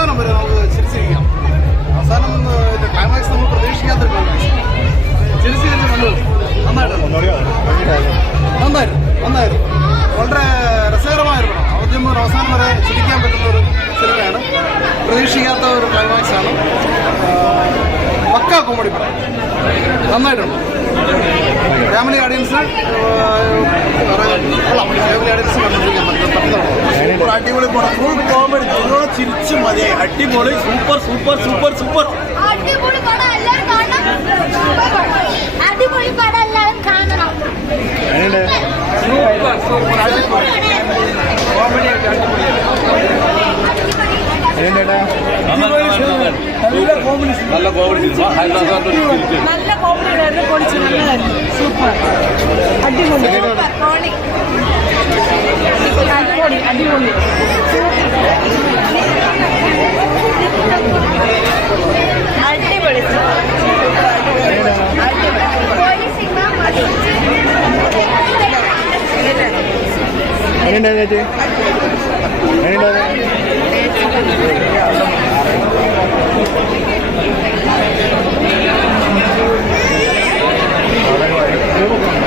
അവസാനം വരെ നമുക്ക് ചിരിച്ചിരിക്കാം. അവസാനം ക്ലൈമാക്സ് നമ്മൾ പ്രതീക്ഷിക്കാത്തൊരു ക്ലൈമാക്സ്. ചിരിച്ചു കണ്ടു. നന്നായിരുന്നു. വളരെ രസകരമായൊരു പടം. ആദ്യം മുതൽ അവസാനം വരെ ചിരിക്കാൻ പറ്റുന്ന ഒരു സിനിമയാണ്. പ്രതീക്ഷിക്കാത്ത ഒരു ക്ലൈമാക്സ് ആണ്. പക്കാ കോമഡി പടം. നന്നായിട്ടുണ്ട്. ഫാമിലി ഓഡിയൻസ് അടിപൊളി പടം. Full comedy. നിങ്ങളോട് ചിരിച്ചു മതിയായി. അടിപൊളി. സൂപ്പർ സൂപ്പർ സൂപ്പർ സൂപ്പർ അടിപൊളി പടം. എല്ലാവരും കാണണം. അടിപൊളി പടം. എല്ലാവരും കാണണം. നല്ല കോമഡി സിനിമ. നല്ല കോമഡി പൊളിച്ചു. നല്ലതായിരുന്നു. സൂപ്പർ. അടിപൊളി. അടിപൊളി. എങ്ങനെയുണ്ടായിരുന്നു ചേച്ചി? എങ്ങനെയുണ്ടായിരുന്നു?